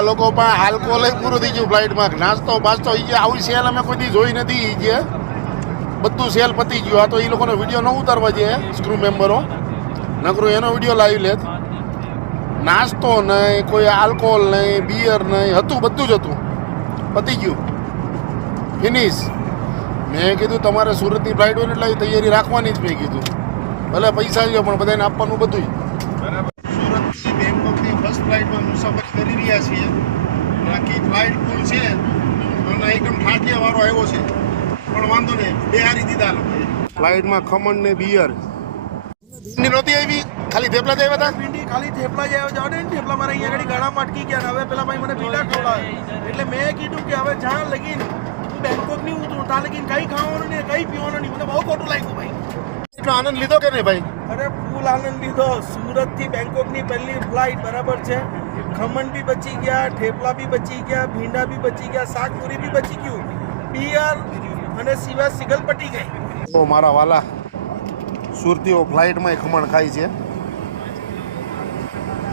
આ લોકો પણ આલ્કોહોલ પૂરું થઈ ગયું ફ્લાઇટમાં. નાસ્તો બાસ્તો એ આવી સેલ અમે કોઈ દી જોઈ નથી. એ જે બધું સેલ પતી ગયું. આ તો એ લોકોનો વિડીયો ન ઉતારવા જોઈએ સ્ક્રૂ મેમ્બરો, નકરું એનો વિડીયો લાવી લેત. નાસ્તો નહીં, કોઈ આલ્કોહોલ નહીં, બિયર નહીં, હતું બધું જ હતું, પતી ગયું, ફિનિશ. મેં કીધું તમારે સુરતની ફ્લાઇટ હોય ને એટલે તૈયારી રાખવાની જ. મેં કીધું ભલે પૈસા લ્યો પણ બધાને આપવાનું બધું. સુરતથી બેંકોકની ફર્સ્ટ ફ્લાઇટમાં મુસાફરી કરી રહ્યા છીએ. બાકી ફ્લાઇટ ફૂલ છે અને એકદમ ઠાઠિયા વાળો આવ્યો છે, પણ વાંધો નહીં, બેહારી દીધા લોકોએ. ફ્લાઇટમાં ખમણ ને બિયર નહોતી આવી, ખાલી થેપલા જ આવ્યા હતા. ભીંડી ખાલી થેપલા જ આવ્યા જાવ ને, થેપલા મારા અહીંયા આગળ ગાડામાં અટકી ગયા ને હવે પેલા ભાઈ મને પીડા ખવડાવે. એટલે મેં કીધું કે હવે જ્યાં લગીને બેંકોક ની ઉતરું ત્યાં લગીને કઈ ખાવાનું નહીં, કઈ પીવાનું નહીં. મને બહુ ખોટું લાગ્યું ભાઈ. એટલો આનંદ લીધો કે નહીં ભાઈ? અરે ફૂલ આનંદ લીધો. સુરત થી બેંકોક ની પહેલી ફ્લાઇટ બરાબર છે. ખમણ બી બચી ગયા, થેપલા બી બચી ગયા, ભીંડા બી બચી ગયા, શાક પૂરી બી બચી ગયું, બિયર અને સિવાય સિગલ પટી ગઈ. મારા વાલા સુરતીઓ ફ્લાઇટમાં ખમણ ખાય છે.